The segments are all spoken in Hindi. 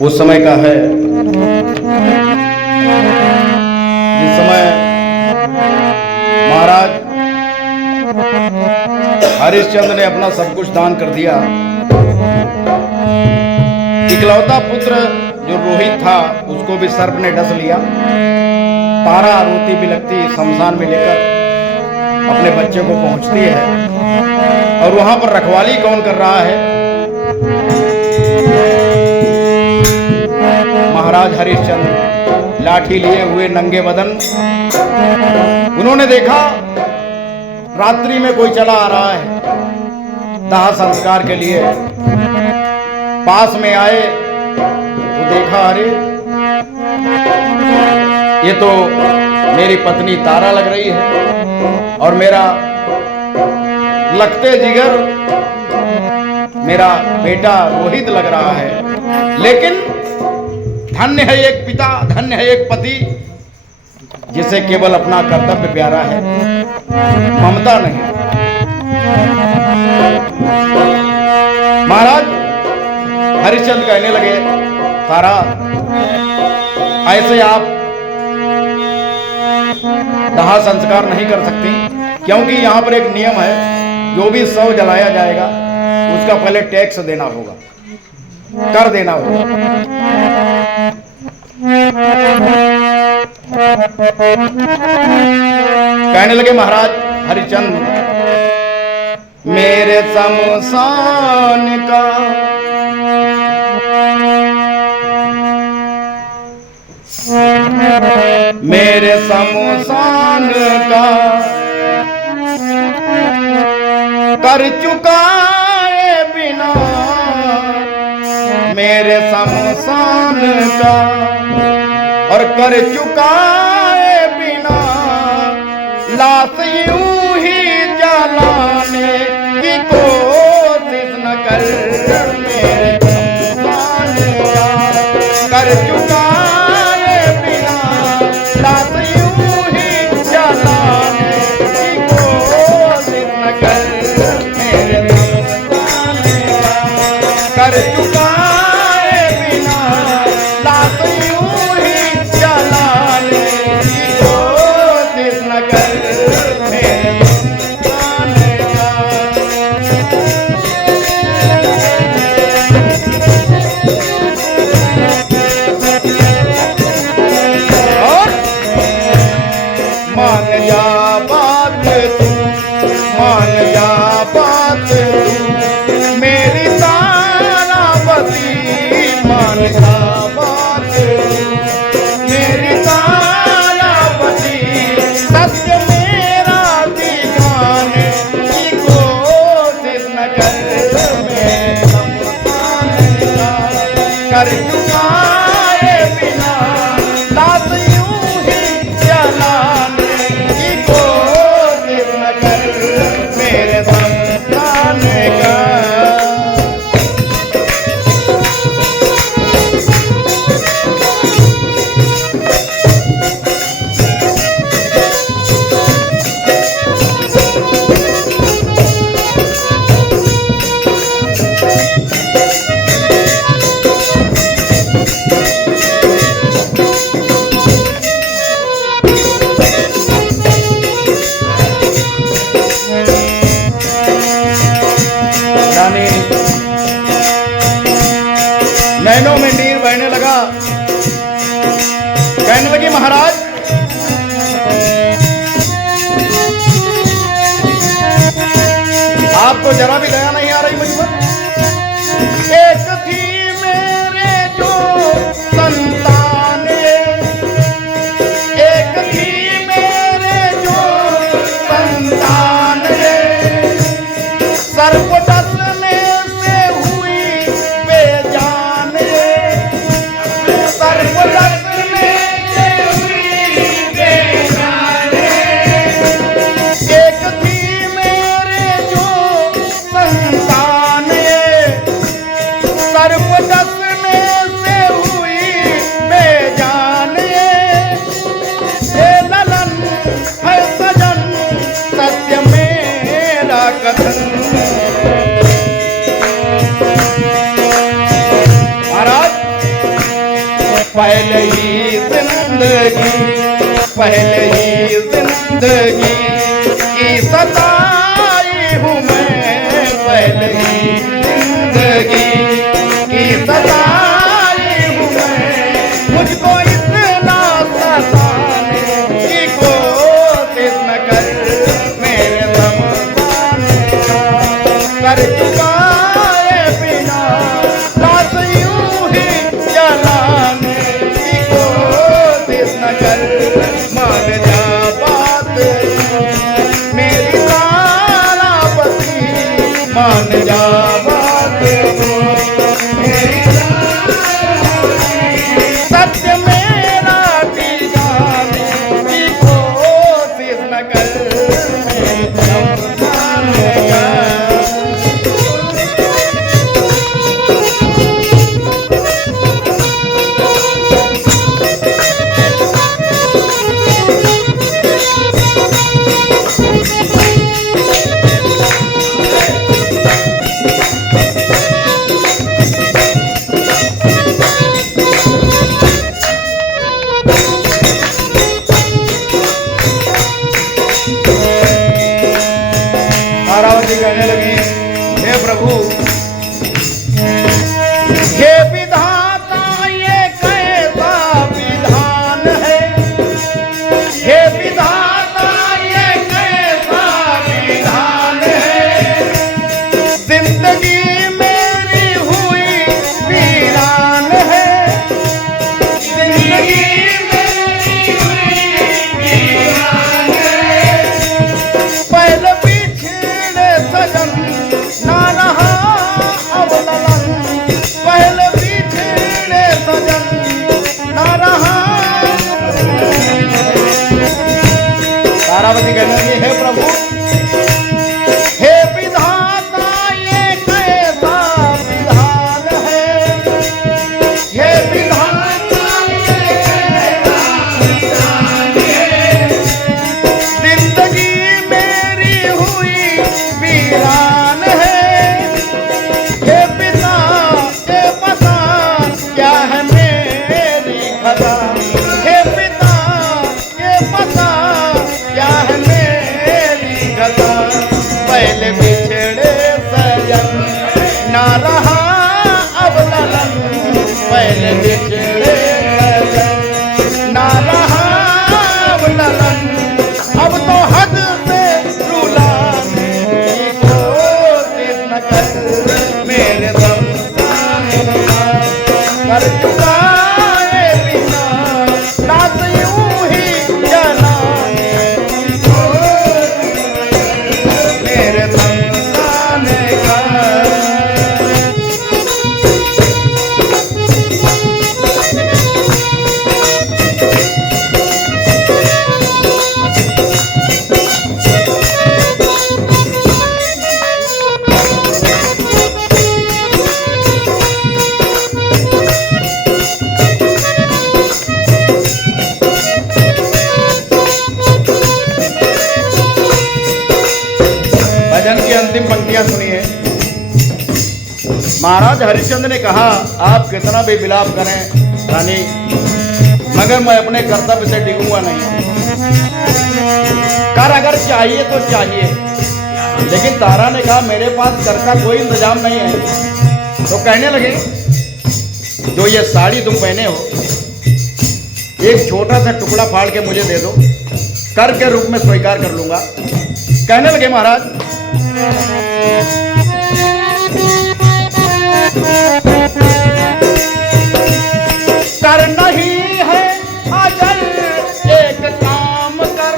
उस समय का है जिस समय महाराज हरिश्चंद्र ने अपना सब कुछ दान कर दिया। इकलौता पुत्र जो रोहित था उसको भी सर्प ने डस लिया। तारा रोती बिलखती शमशान में लेकर अपने बच्चे को पहुंचती है और वहां पर रखवाली कौन कर रहा है? महाराज हरिश्चंद्र लाठी लिए हुए नंगे बदन। उन्होंने देखा रात्रि में कोई चला आ रहा है दाह संस्कार के लिए। पास में आए तो देखा, अरे ये तो मेरी पत्नी तारा लग रही है और मेरा लगते जिगर मेरा बेटा रोहित लग रहा है। लेकिन धन्य है एक पिता, धन्य है एक पति जिसे केवल अपना कर्तव्य प्यारा है, ममता नहीं। महाराज हरिश्चंद्र कहने लगे, तारा ऐसे आप दाह संस्कार नहीं कर सकती, क्योंकि यहां पर एक नियम है, जो भी शव जलाया जाएगा उसका पहले टैक्स देना होगा, कर देना होगा। कहने लगे महाराज हरिश्चंद्र, मेरे शमशान का मेरे शमशान का कर चुकाए बिना, मेरे शमशान का और कर चुकाए बिना, लाश यूं ही जलाने की कोशिश न कर। मेरे शमशान का कर चुकाए बिना, लाश यूं ही जलाने की कोशिश न कर। मेरे शमशान का कर चुकाए बिना, लाश यूं ही जलाने की कोशिश न कर। मेरे शमशान का और मान जा बात तू, मान जा बात तू मेरी तारावती, मान जा बात तू मेरी तारावती। सत्य मेरा दिखाने की कोशिश न कर। मेरे शमशान का कर चुकाए बिना, लाश यूं ही जलाने की कोशिश न कर। मेरे शमशान का नैनों में नीर बहने लगा। कहने लगी, महाराज आपको जरा भी दया नहीं आ रही मुझ पर। एक थी मेरे जो संतान, एक थी मेरे जो संतान, सर्प डसने से हुई बेजान, सर्प डसने से हुई बेजान। एक थी मेरे जो संतान, सर्प डसने से हुई बेजान। हे ललन है सजन सत्य मेरा कथन। महाराज पहले ही जिंदगी, पहले ही जिंदगी की सताई हूँ मैं, पहले ही जिंदगी की सताई हूँ मैं। मुझको इतना सताने की कोशिश न कर, मेरे समझाने कर चुका है बिना रात यूं ही जलाने की कोशिश न कर। मान जा बात मेरी तारापति, मान जा बात मेरी सत्य मेरा ठिकाने की कोशिश न कर, मैं समझाने का। तारावती कहने लगी, हे प्रभु, हे विधाता ये कैसा विधान है, हे विधाता ये कैसा विधान है। जिंदगी मेरी हुई वीरान है, जिंदगी मेरी हुई वीरान है। पहले सजन ना रहा अब ललन, पहले बिछड़े सजन ना रहा। तारावती कहने लगी, हे प्रभु, हे विधाता ये कैसा विधान है, ये विधाता ये कैसा विधान है। जिंदगी मेरी हुई वीरान है, हे पिता हे पता क्या है मेरी खता, हे पिता हे पता क्या है मेरी खता। पहले बिछड़े सजन ना रहा अब ललन, पहले बिछड़े सजन ना रहा अब ललन। अब तो हद से रुलाने की कोशिश न कर, मेरे समझाने कर चुका है बिना रात यूं ही जलाने की कोशिश, मेरे समझाने का। भजन की अंतिम पंक्तियां सुनिए। महाराज हरिश्चंद्र ने कहा, आप कितना भी विलाप करें रानी, मगर मैं अपने कर्तव्य से डिगूंगा नहीं। कर अगर चाहिए तो चाहिए, लेकिन तारा ने कहा मेरे पास कर का कोई इंतजाम नहीं है। तो कहने लगे, जो ये साड़ी तुम पहने हो, एक छोटा सा टुकड़ा फाड़ के मुझे दे दो, कर के रूप में स्वीकार कर लूंगा। कहने लगे महाराज, कर नहीं है अगर एक काम कर,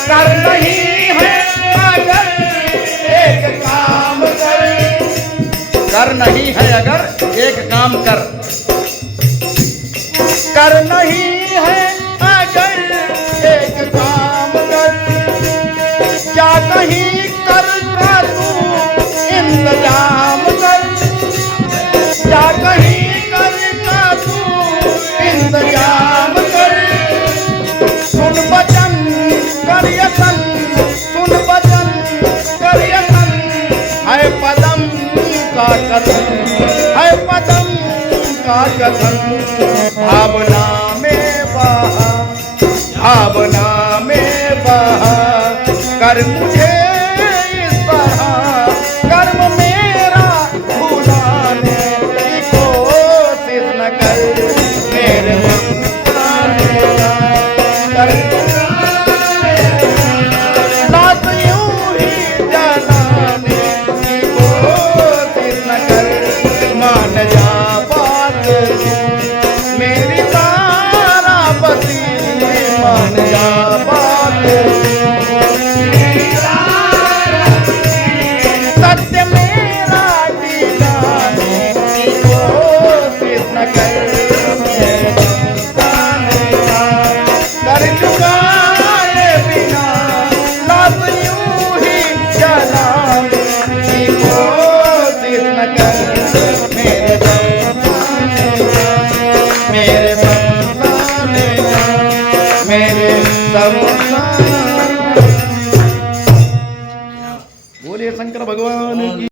कर नहीं है अगर एक काम कर, कर नहीं है अगर एक काम कर, कर नहीं है अगर एक काम कर। क्या कहीं कर का तू इंतजाम कर, क्या कहीं कर का तू इंतजाम कर। सुन वचन कर यतन, सुन वचन कर यतन, है पदम का कथन, है पदम का का कथन भावना में बहा, भावना में बहा कर मुझे इस तरह कर्म मेरा भुलाने की कोशिश न कर मेरे लात यूं ही जलाने की कोशिश न कर मान जा बात मेरी तारापति मान जा बात सत्य मेरा दिलाने की कोशिश न कर कर चुकाए बिना लात यूं ही जलाने की कोशिश न कर मेरे मेरे मेरे बोलिए शंकर भगवान की।